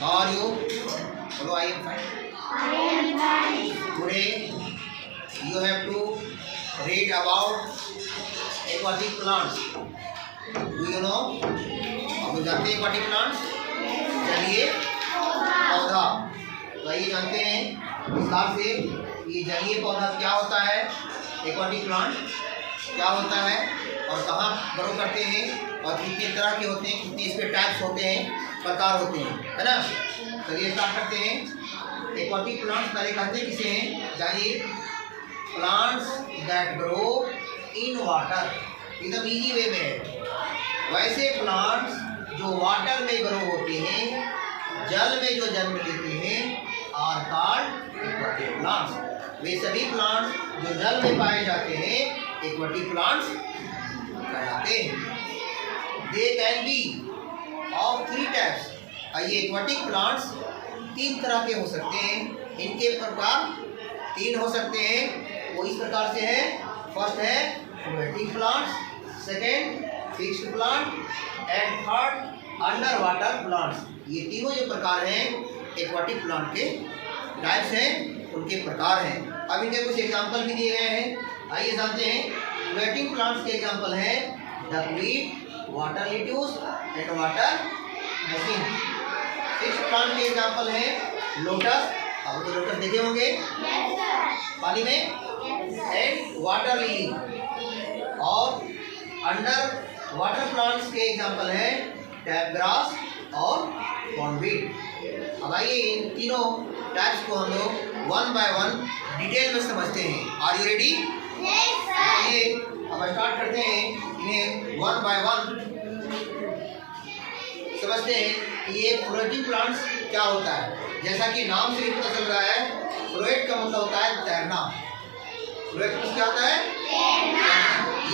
How are you? Hello, I am fine. Today you have to read about aquatic plants. Do you know? आप लोग जानते हैं aquatic plants? जलीय पौधा। तो आइए जानते हैं विस्तार से ये जलीय पौधा क्या होता है, aquatic plant क्या होता है और कहाँ ग्रो करते हैं और कितने तरह के होते हैं, कितने इसके टाइप्स होते हैं, प्रकार होते हैं, है ना। चलिए स्टार्ट करते हैं। एक्वाटिक प्लांट्स पहले कहते हैं किसे हैं? जलीय plants that grow in water. एकदम इजी वे में है। वैसे प्लांट्स जो वाटर में ग्रो होते हैं, जल में जो जन्म लेते हैं, आर कॉल्ड एक्वाटिक प्लांट्स। वे सभी प्लांट्स जो जल में पाए जाते हैं एक्वाटिक प्लांट्स कहलाते हैं। They can be of 3 types. आइए, एक्वाटिक प्लांट्स 3 तरह के हो सकते हैं। इनके प्रकार 3 हो सकते हैं, वो इस प्रकार से है। फर्स्ट है floating plants, second fixed plant and third under water plants. ये तीनों जो प्रकार हैं एक्वाटिक प्लांट के टाइप्स हैं, उनके प्रकार हैं। अब इनके कुछ एग्जाम्पल भी दिए गए हैं। आइए जानते हैं। फ्लोटिंग प्लांट्स के एग्जाम्पल हैं duckweed, water lettuce and water machine. Fixed plant के एग्जाम्पल हैं लोटस, आप तो लोटस देखे होंगे पानी में, एंड वाटर लिली। और अंडर वाटर प्लांट्स के एग्जाम्पल हैं टैप ग्रास और पॉन्डवीड। अब आइए इन तीनों टाइप्स को हम लोग 1 बाय 1 डिटेल में समझते हैं। Are you ready? चलिए अब स्टार्ट करते हैं इन्हें 1 बाय 1 समझते हैं कि ये फ्लोटिंग प्लांट्स क्या होता है। जैसा कि नाम से भी पता चल रहा है, फ्लोट का मतलब होता है तैरना। फ्लोट क्या होता है? तैरना।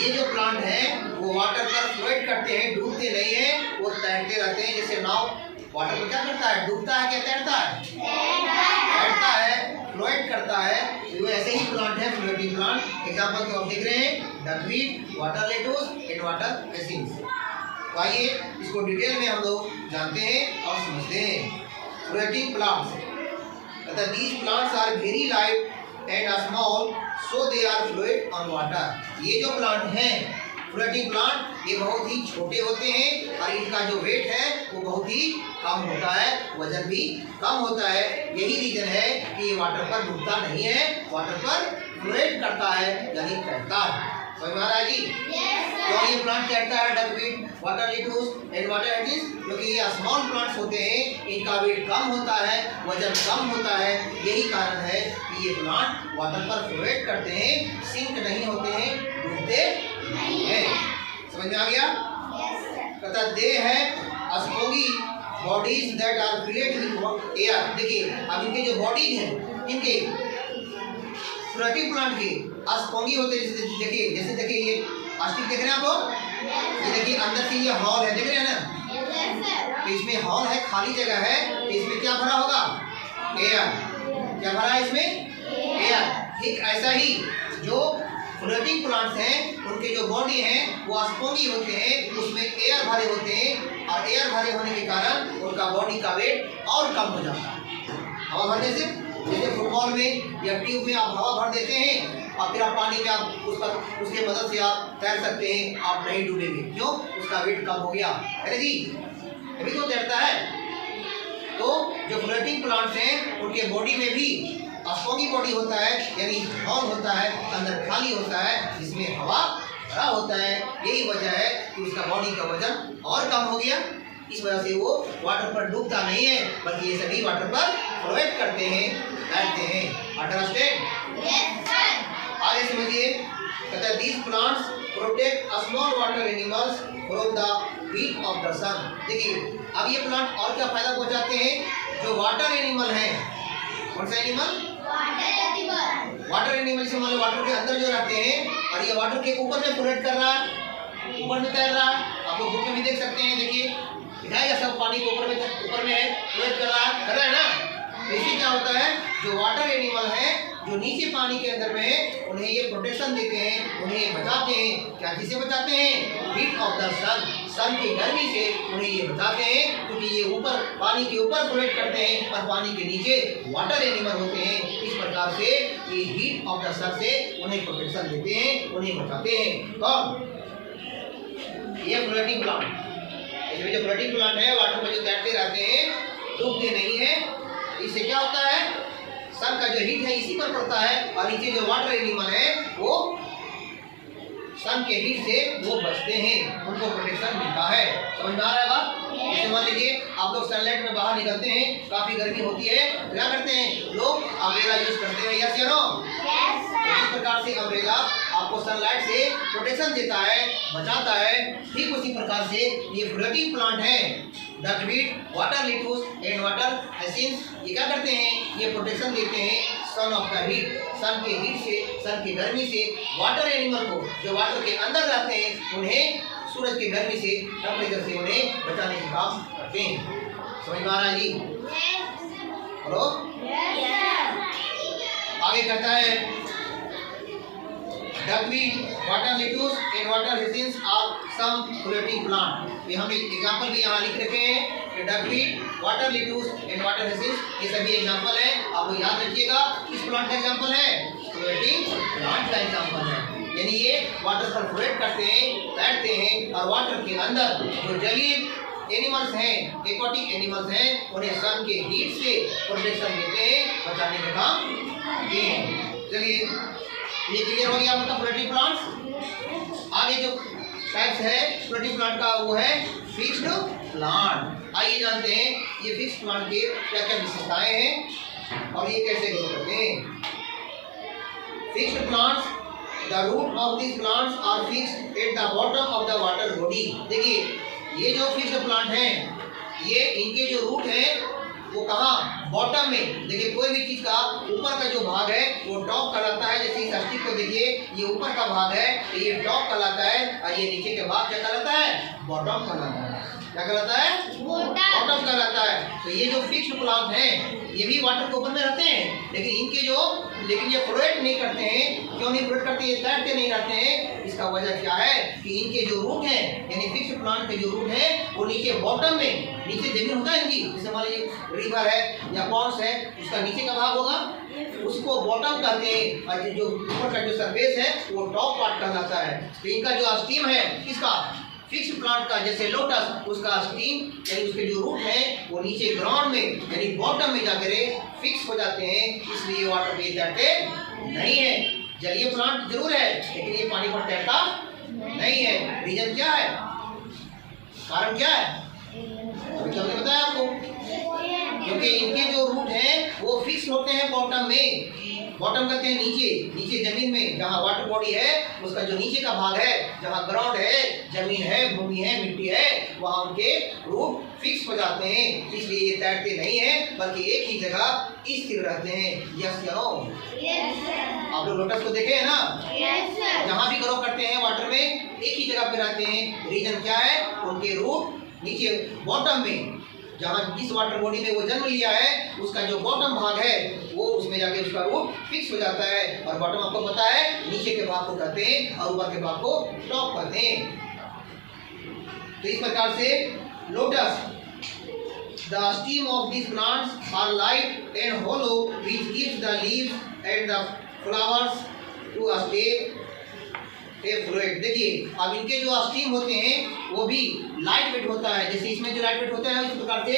ये जो प्लांट है वो वाटर पर फ्लोट करते हैं, डूबते नहीं है, वो तैरते रहते हैं। जैसे नाव वाटर पर क्या करता है? डूबता है क्या तैरता है? तैरता है, फ्लोट करता है। वो ऐसे ही प्लांट है फ्लोटिंग प्लांट। एग्जाम्पल तो आप देख रहे हैं duckweed, water lettuce and water machine. तो आइए इसको डिटेल में हम लोग जानते हैं और समझते हैं। फ्लोटिंग प्लांट्स मतलब these plants are very light and small so they are float on water. ये जो प्लांट हैं फ्लोटिंग प्लांट, ये बहुत ही छोटे होते हैं और इनका जो वेट है वो बहुत ही कम होता है, वजन भी कम होता है। यही रीजन है कि ये वाटर पर डूबता नहीं है, वाटर पर फ्लोट करता है यानी तैरता है। समझ में आ रहा है जी? क्यों ये प्लांट तैरता है duckweed, water lettuce and water machine? क्योंकि ये स्मॉल प्लांट्स होते हैं, इनका वेट कम होता है, वजन कम होता है। यही कारण है कि ये प्लांट वाटर पर फ्लोट करते हैं, सिंक नहीं होते हैं, डूबते नहीं हैं। समझ में आ गया? कहता दे है spongy bodies that are filled with air. देखिए अब इनके जो बॉडीज हैं इनके फ्लोटिंग प्लांट के स्पोंगी होते हैं। देखिए जैसे देखिए ये स्टिक देख रहे हैं आप लोग, ये देखिए अंदर से ये हॉल है, देख रहे हैं ना? तो इसमें हॉल है, खाली जगह है, तो इसमें क्या भरा होगा? एयर। क्या भरा है इसमें? एयर। ठीक ऐसा ही जो फ्लोटिंग प्लांट्स हैं उनके जो बॉडी हैं वो स्पोंगी होते हैं, उसमें एयर भरे होते हैं और एयर भरे होने के कारण उनका बॉडी का वेट और कम हो जाता है। हवा भरने से, जैसे फुटबॉल में या ट्यूब में आप हवा भर देते हैं और फिर आप पानी में आप उसके मदद से आप तैर सकते हैं, आप नहीं डूबेंगे। क्यों? उसका वेट कम हो गया है जी, अभी तो तैरता है। तो जो फ्लोटिंग प्लांट्स हैं उनके बॉडी में भी स्पोंगी बॉडी होता है, यानी हॉल होता है, अंदर खाली होता है, जिसमें हवा भरा होता है। यही वजह है कि उसका बॉडी का वजन और कम हो गया। इस वजह से वो वाटर पर डूबता नहीं है, बल्कि ये सभी वाटर पर फ्लोट करते हैं, तैरते हैं। अंडरस्टैंड? आगे समझिए। कहता है these plants protect small water animals from the heat of the sun. देखिए अब ये प्लांट और क्या फायदा पहुंचाते हैं? जो वाटर एनिमल हैं, कौन सा एनिमल? वाटर एनिमल से मतलब वाटर के अंदर जो रहते हैं, और ये वाटर के ऊपर में फ्लोट कर रहा है, ऊपर में तैर रहा है। आप लोग बुक में भी देख सकते हैं, देखिए दिखाएगा सब पानी के ऊपर में है, फ्लोट कर रहा है ना। तो इससे क्या होता है? जो वाटर एनिमल है जो नीचे पानी के अंदर में उन्हें ये प्रोटेक्शन देते हैं, उन्हें ये बचाते हैं। क्या चीज़ से बचाते हैं? हीट ऑफ द सन, सन की गर्मी से उन्हें ये बचाते हैं, क्योंकि ये ऊपर पानी के ऊपर फ्लोट करते हैं और पानी के नीचे वाटर एनिमल होते हैं। इस प्रकार से ये हीट ऑफ द सन से उन्हें प्रोटेक्शन देते हैं, उन्हें बचाते हैं। कौन? ये फ्लोटिंग प्लांट। इसमें जो फ्लोटिंग प्लांट है वाटर में जो तैरते रहते हैं, डूबते नहीं है। इससे क्या होता है? सन का जो हीट है इसी पर पड़ता है और नीचे जो वाटर एनिमल है वो सन के हीट से वो बचते हैं, उनको प्रोटेक्शन मिलता है। समझ में आ रहा है बात? जैसे मान लीजिए आप लोग सनलाइट में बाहर निकलते हैं, काफी गर्मी होती है, क्या करते हैं लोग? अम्ब्रेला यूज करते हैं। यस या नो? इस प्रकार से अम्ब्रेला आपको सनलाइट से प्रोटेक्शन देता है, बचाता है। ठीक उसी प्रकार से ये फ्लोटिंग प्लांट है, duckweed, water lettuce and water hyacinth, ये क्या करते हैं? ये प्रोटेक्शन देते हैं sun of the heat, sun के हीट से, सन की गर्मी से वाटर एनिमल को, जो वाटर के अंदर रहते हैं, उन्हें सूरज की गर्मी से, टेम्परेचर से उन्हें बचाने का काम करते हैं। समझ में आ रहा है जी? हेलो, आगे कहता है duckweed, water lettuce and water hyacinth are some floating plant. ये हमने एग्जांपल भी यहाँ लिख रखे हैं। Duckweed, water lettuce and water hyacinth, ये सभी एग्जांपल है, आप लोग याद रखिएगा। किस प्लांट का एग्जांपल है? फ्लोटिंग प्लांट का एग्जांपल है। यानी ये वाटर पर फ्लोट करते हैं, तैरते हैं और वाटर के अंदर जो जलीय एनिमल्स हैं, एक्वाटिक एनिमल्स हैं, उन्हें सन के हीट से प्रोटेक्शन देते हैं, बचाने का काम करते हैं। चलिए, ये क्लियर हो गया आपका फ्लोटिंग प्लांट्स। आगे जो टाइप्स है फ्लोटिंग प्लांट का वो है फिक्स्ड प्लांट। आइए जानते हैं ये फिक्स्ड प्लांट के क्या क्या विशेषताएं हैं और ये कैसे ग्रो करते हैं। Fixed plants, the root of this plants are fixed at the bottom of the water body. देखिए ये जो फिक्स्ड प्लांट हैं, ये इनके जो रूट है वो कहाँ? बॉटम में। देखिए कोई भी चीज का ऊपर का जो भाग है वो टॉप कहलाता है। जैसे इस स्टिक को देखिए, ये ऊपर का भाग है तो ये टॉप कहलाता है और ये नीचे के भाग क्या कहलाता है? बॉटम कहलाता है। क्या कहलाता है? बॉटम कहलाता है। तो ये जो फिक्स्ड प्लांट हैं ये भी वाटर के ऊपर में रहते हैं, लेकिन ये फ्लोट नहीं करते हैं। क्यों नहीं फ्लोट करते? ये तैरते नहीं रहते हैं। इसका वजह क्या है कि इनके जो रूट हैं, यानी फिक्स्ड प्लांट के जो रूट हैं वो नीचे बॉटम में, नीचे जमीन होता है इनकी, जैसे मान लीजिए रिवर है या पॉन्ड्स है, उसका नीचे का भाग होगा, उसको बॉटम कहते हैं और जो ऊपर का जो सरफेस है वो टॉप पार्ट कहलाता है। तो इनका जो स्टीम है किसका? फिक्स्ड प्लांट का। जैसे लोटस, उसका स्टीम यानी उसके जो रूट हैं वो नीचे ग्राउंड में यानी बॉटम में जाकर फिक्स हो जाते हैं, इसलिए वाटर पे तैरते नहीं है। जलीय प्लांट जरूर है लेकिन ये पानी पर तैरता नहीं है। रीजन क्या है? कारण क्या है? अभी हमने बताया आपको, क्योंकि इनके जो रूट हैं वो फिक्स होते हैं बॉटम में। बॉटम कहते हैं नीचे जमीन में, जहाँ वाटर बॉडी है उसका जो नीचे का भाग है, जहाँ ग्राउंड है, जमीन है, भूमि है, मिट्टी है, वहाँ उनके रूट फिक्स हो जाते हैं, इसलिए ये तैरते नहीं हैं बल्कि एक ही जगह स्थिर रहते हैं। यस या नो? आप लोग लोटस को देखे हैं ना? जहाँ भी ग्रो करते हैं वाटर में एक ही जगह पे रहते हैं। रीजन क्या है? उनके रूट नीचे बॉटम में, जहाँ जिस वाटर बॉडी में वो जन्म लिया है उसका जो बॉटम भाग है वो उसमें जाके उसका रूट फिक्स हो जाता है। और बॉटम आपको पता है नीचे के भाग को कहते हैं और ऊपर के भाग को टॉप कहते हैं। तो इस प्रकार से lotus, the stem of these plants are light and hollow which gives the leaves and the flowers to stay float. देखिए अब इनके जो स्टीम होते हैं वो भी लाइट वेट होता है। जैसे इसमें जो लाइट वेट होता है इस प्रकार से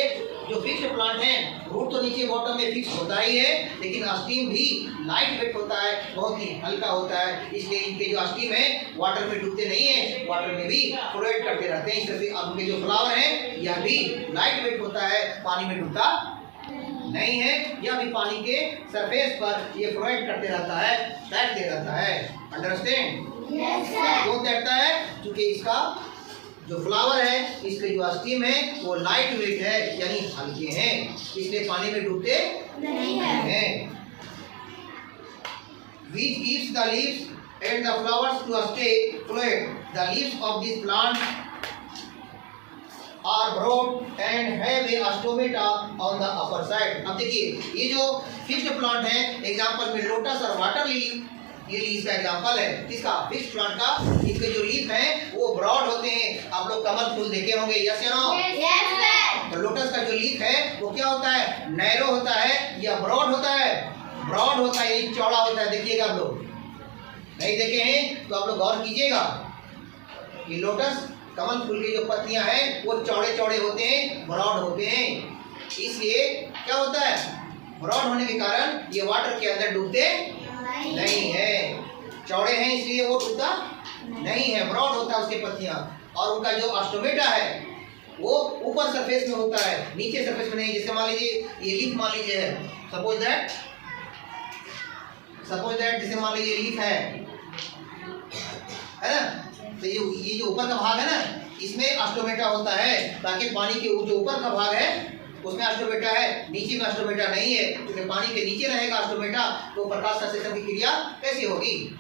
जो फिक्स्ड प्लांट हैं रूट तो नीचे बॉटम में फिक्स होता ही है, लेकिन स्टीम भी लाइट वेट होता है, बहुत ही हल्का होता है। इसलिए इनके जो स्टीम है वाटर में डूबते नहीं है, वाटर में भी फ्लोट करते रहते हैं। इस तरह से अब उनके जो फ्लावर हैं यह भी लाइट वेट होता है, पानी में डूबता नहीं है। यह भी पानी के सरफेस पर ये फ्लोट करते रहता है, तैरते रहता है। अंडरस्टैंड? क्यों तैरता है? क्योंकि इसका जो फ्लावर है, इसके जो स्टीम है वो लाइट वेट है यानी हल्के हैं, इसलिए पानी में डूबते नहीं हैं। Which gives the leaves and the flowers to stay float. The leaves of this plant are broad and have a stomata on the upper side। अब देखिए ये जो फिक्स्ड प्लांट है, एग्जांपल में लोटस और वाटर लिली, ये इसका example है किसका, फिक्स्ड प्लांट का। इसके जो लीफ हैं वो ब्रॉड होते हैं। आप लोग कमल फूल देखे होंगे, यस या नो? Yes sir. तो लोटस का जो लीफ है वो क्या होता है, नैरो होता है या ब्रॉड होता है? ब्रॉड होता है, ये चौड़ा होता है। देखिएगा, आप लोग नहीं देखे हैं तो आप लोग गौर कीजिएगा। ये लोटस कमल फूल की जो पत्तियां हैं वो चौड़े चौड़े होते हैं, ब्रॉड होते हैं। इसलिए क्या होता है, ब्रॉड होने के कारण ये वाटर के अंदर डूबते नहीं है। चौड़े हैं इसलिए वो डूबता नहीं है, ब्रॉड होता है उसकी पत्तियां। और उनका जो स्टोमेटा है वो ऊपर सरफेस में होता है, नीचे सरफेस में नहीं। जैसे मान लीजिए ये लीफ मान लीजिए है, सपोज दैट जैसे मान लीजिए लीफ है ना, तो ये जो ऊपर का भाग है ना, इसमें स्टोमेटा होता है ताकि पानी के जो ऊपर का भाग है उसमें स्टोमेटा है, नीचे में स्टोमेटा नहीं है। क्योंकि पानी के नीचे रहेगा स्टोमेटा तो प्रकाश संश्लेषण की क्रिया कैसी होगी,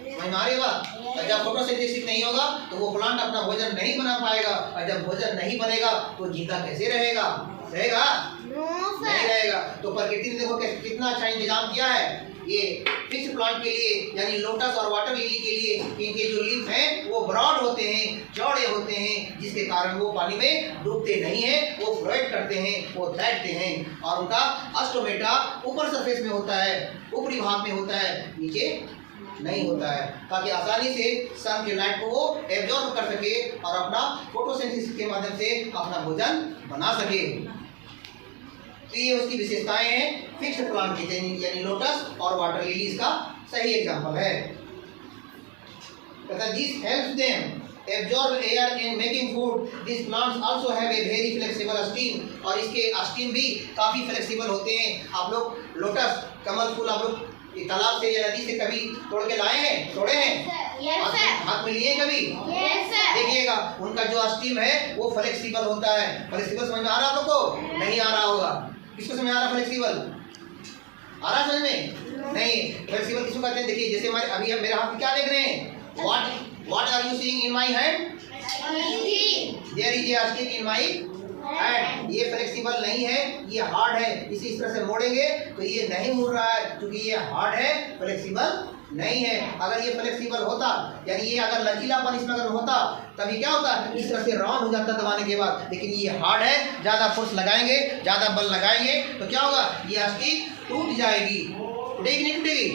समझ में आ रही है बात? जब फोटोसिंथेसिस नहीं होगा तो वो प्लांट अपना भोजन नहीं बना पाएगा, और जब भोजन नहीं बनेगा तो जिंदा कैसे रहेगा? नहीं रहेगा। तो प्रकृति ने देखो कितना अच्छा इंतजाम किया है ये फिक्स्ड प्लांट के लिए, यानी लोटस और वाटर लिली के लिए। इनके जो लीफ हैं वो ब्रॉड होते हैं, चौड़े होते हैं, जिसके कारण वो पानी में डूबते नहीं हैं, वो फ्लोट करते हैं, वो तैरते हैं। और उनका स्टोमेटा ऊपर सरफेस में होता है, ऊपरी भाग में होता है, नीचे नहीं होता है, ताकि आसानी से सन के लाइट को वो एब्जॉर्ब कर सके और अपना फोटोसिंथेसिस के माध्यम से अपना भोजन बना सके। तो ये उसकी विशेषताएं हैं फिक्स्ड प्लांट की, यानी लोटस और वाटर लिली इसका सही एग्जांपल है। कहता है this helps them absorb air in making food. This plants also have a very flexible steam. और इसके स्टीम भी काफी फ्लेक्सिबल होते हैं। आप लोग लोटस कमल फूल आप लोग तालाब से या नदी से कभी तोड़ के लाए हैं, तोड़े हैं? हाथ में लिए कभी? देखिएगा उनका जो स्टीम है वो फ्लेक्सिबल होता है। फ्लेक्सिबल समझ में आ रहा आप लोग को? नहीं आ रहा होगा। किसको समझ आ रहा फ्लेक्सिबल? आ रहा समझ में? नहीं। फ्लेक्सिबल किसको कहते हैं? देखिए जैसे हमारे अभी मेरे हाथ में क्या देख रहे हैं? What are you seeing in my hand? There is a stick in my hand। ये फ्लेक्सिबल नहीं है, ये हार्ड है। इस तरह से मोड़ेंगे तो ये नहीं मुड़ रहा है, क्योंकि ये हार्ड है, फ्लेक्सिबल नहीं है। अगर ये फ्लेक्सिबल होता, यानी ये अगर लचीलापन इसमें अगर होता, तभी क्या होता, इस तरह से राउंड हो जाता दबाने के बाद। लेकिन ये हार्ड है, ज़्यादा फोर्स लगाएंगे, ज़्यादा बल लगाएंगे तो क्या होगा, ये स्टिक टूट जाएगी। टूटेगी नहीं टूटेगी?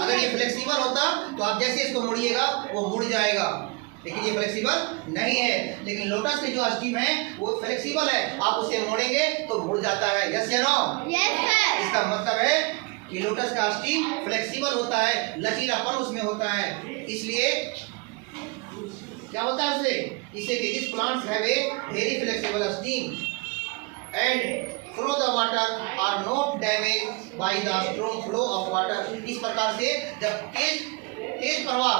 अगर ये फ्लेक्सिबल होता तो आप जैसे इसको मुड़िएगा वो मुड़ जाएगा, लेकिन ये फ्लेक्सिबल नहीं है। लेकिन लोटस के जो स्टीम है वो फ्लेक्सिबल है, आप उसे मोड़ेंगे तो मुड़ जाता है। यस या नो? Yes sir. इसका मतलब है कि लोटस का स्टीम फ्लेक्सिबल होता है, लचीलापन उसमें होता है। इसलिए क्या होता है इससे कि this plants have a very flexible stem and through the water are not damage by the strong flow of water. इस प्रकार से जब तेज प्रवाह,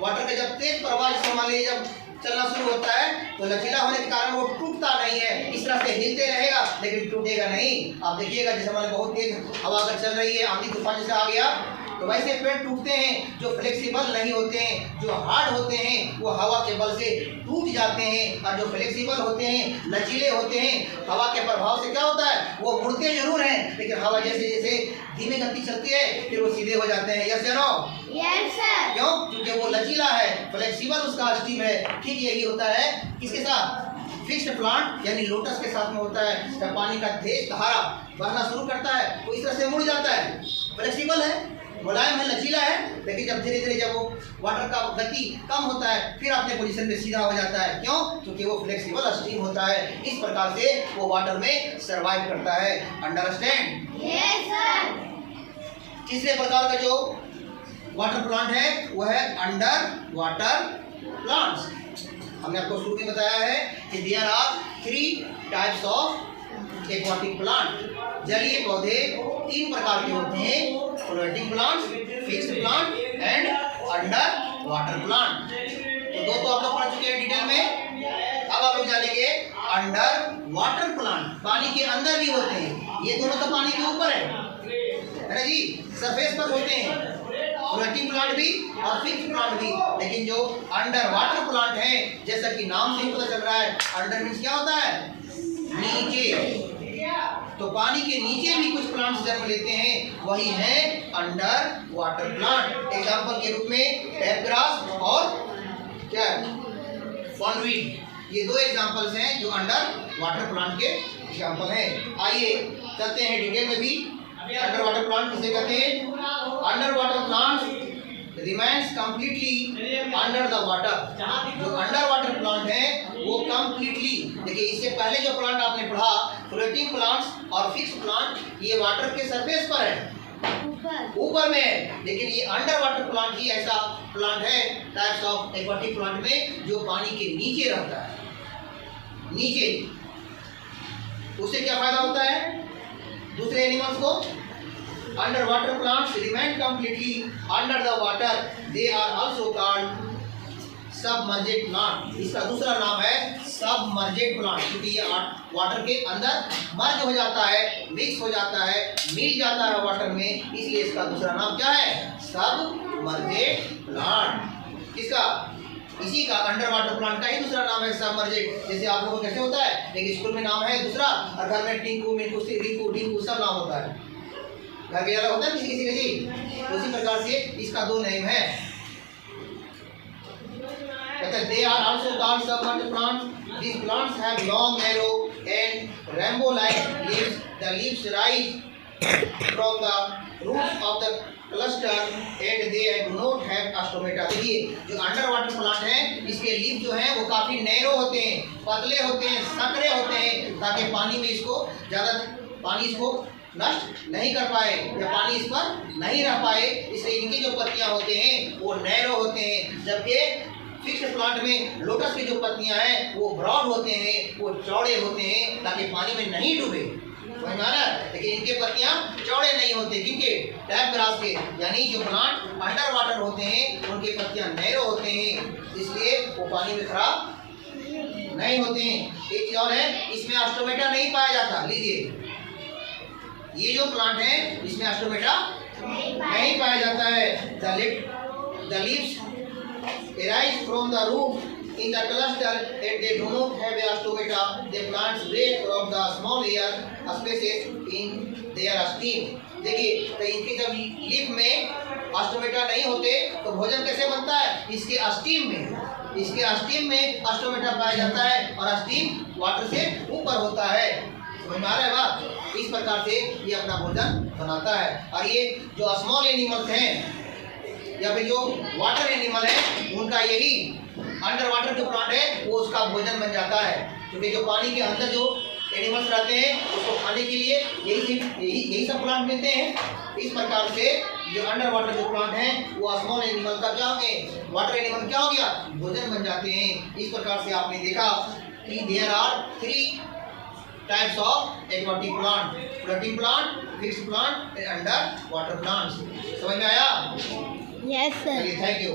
वाटर का जब तेज प्रवाह जैसे मान लीजिए जब चलना शुरू होता है तो लचीला होने के कारण वो टूटता नहीं है। इस तरह से हिलते रहेगा लेकिन टूटेगा नहीं। आप देखिएगा जैसे हमारे बहुत तेज हवा अगर चल रही है, आंधी तूफान जैसे आ गया, तो वैसे पेड़ टूटते हैं। जो फ्लेक्सिबल नहीं होते हैं, जो हार्ड होते हैं, वो हवा के बल से टूट जाते हैं। और जो फ्लेक्सिबल होते हैं, लचीले होते हैं, हवा के प्रभाव से क्या होता है, वो मुड़ते जरूर हैं, लेकिन हवा जैसे जैसे धीमी गति चलती है फिर वो सीधे हो जाते हैं। यस या नो? Yes sir. क्यों? क्योंकि वो लचीला है, फ्लेक्सिबल उसका स्टीम है। ठीक यही होता है किसके साथ? फिक्स्ड प्लांट यानी लोटस के साथ में होता है। जब पानी का तेज धारा बहना शुरू करता है तो इस तरह से मुड़ जाता है, फ्लेक्सिबल है, मुलायम है, लचीला है। लेकिन जब धीरे धीरे जब वो वाटर का गति कम होता है फिर अपने पोजीशन में सीधा हो जाता है। क्यों? क्योंकि वो फ्लेक्सिबल स्टीम होता है। इस प्रकार से वो वाटर में सरवाइव करता है। अंडरस्टैंड? Yes sir. तीसरे प्रकार का जो वाटर प्लांट है वो है अंडर वाटर प्लांट्स। हमने आपको शुरू में बताया है कि there are 3 types of aquatic plant. जलीय पौधे 3 प्रकार के होते हैं, floating plants, fixed plant and under water plant. तो दो आप लोग पढ़ चुके हैं डिटेल में। अब आप लोग जानेंगे अंडर वाटर प्लांट। पानी के अंदर भी होते हैं, ये दोनों तो पानी के ऊपर है ना जी, सरफेस पर होते हैं। फ्लोटिंग प्लांट भी और फिक्स प्लांट भी। लेकिन जो अंडर वाटर प्लांट है, जैसा कि नाम से ही पता चल रहा है, अंडर मीन्स क्या होता है? नीचे। तो पानी के नीचे भी कुछ प्लांट्स जन्म लेते हैं, वही है अंडर वाटर प्लांट। एग्जाम्पल के रूप में टैप ग्रास और क्या पॉन्डवीड, ये दो एग्जाम्पल्स हैं जो अंडर वाटर प्लांट के एग्जाम्पल हैं। आइए चलते हैं डिटेल में भी। अंडर वाटर प्लांट किसे कहते हैं? Under water plant remains completely under the water. जो अंडर वाटर प्लांट है वो कंप्लीटली, देखिए इससे पहले जो प्लांट आपने पढ़ा फ्लोटिंग प्लांट्स और फिक्स प्लांट, ये वाटर के सरफेस पर है, ऊपर में है। लेकिन ये अंडर वाटर प्लांट ही ऐसा प्लांट है टाइप्स ऑफ एक्वाटिक प्लांट में जो पानी के नीचे रहता है, नीचे। उससे क्या फायदा होता है दूसरे एनिमल्स को? Under water plants remain completely under the water, they are also called submerged plant. इसका दूसरा नाम है सबमर्जेड प्लांट, क्योंकि ये वाटर के अंदर मर्ज हो जाता है, मिक्स हो जाता है, मिल जाता है वाटर में, इसलिए इसका दूसरा नाम क्या है? सबमर्जेड प्लांट। किसका? इसी का अंडर वाटर प्लांट का ही दूसरा नाम है सबमर्जेड। जैसे आप लोगों को कैसे होता है, एक स्कूल में नाम है दूसरा और घर में टिंकू मिंकू रिंकू ढिंकू सब नाम होता है, घर के अलग होता है किसी किसी का जी। उसी प्रकार से इसका दो नेम है। They are also called submerged plants. These plants have long, narrow, and rainbow-like leaves. The leaves rise from the roots of the cluster, and they do not have stomata. देखिए जो अंडर वाटर प्लांट है, इसके leaf जो हैं वो काफी narrow होते हैं, पतले होते हैं, सकरे होते हैं, ताकि पानी में इसको ज़्यादा पानी इसको नष्ट नहीं कर पाए या पानी इस पर नहीं रह पाए, इसलिए इनकी जो पत्तियां होते हैं वो नैरो होते हैं। जबकि फिक्स प्लांट में लोटस की जो पत्तियां हैं वो ब्रॉड होते हैं, वो चौड़े होते हैं ताकि पानी में नहीं डूबे, समझ में आ रहा है? लेकिन इनके पत्तियां चौड़े नहीं होते, क्योंकि टैप ग्रास के यानी जो प्लांट अंडर वाटर होते हैं उनके पत्तियां नैरो होते हैं, इसलिए वो पानी में खराब नहीं होते हैं। एक चीज और है, इसमें स्टोमेटा नहीं पाया जाता। लीजिए ये जो प्लांट है इसमें स्टोमेटा नहीं पाया जाता है। The leaves arise from the root in the cluster and they do not have a stomata. The plants break from the small air spaces in their stem. देखिए तो इनके जब लीफ में स्टोमेटा नहीं होते तो भोजन कैसे बनता है? इसके स्टीम में, इसके स्टीम में स्टोमेटा पाया जाता है और स्टीम वाटर से ऊपर होता है, समझ में आ रहा है बात? इस प्रकार से ये अपना भोजन बनाता है। और ये जो स्मॉल एनिमल्स हैं या फिर जो वाटर एनिमल है उनका यही अंडर वाटर जो प्लांट है वो उसका भोजन बन जाता है, क्योंकि जो पानी के अंदर जो एनिमल्स रहते हैं उसको खाने के लिए यही सब प्लांट मिलते हैं। इस प्रकार से जो अंडर वाटर जो प्लांट है वो स्मॉल एनिमल का क्या हो गया, वाटर एनिमल क्या हो गया, भोजन बन जाते हैं। इस प्रकार से आपने देखा कि there are 3 types of aquatic plant: floating plant, fixed plant and under water plants. समझ में आया? Yes sir. Thank you.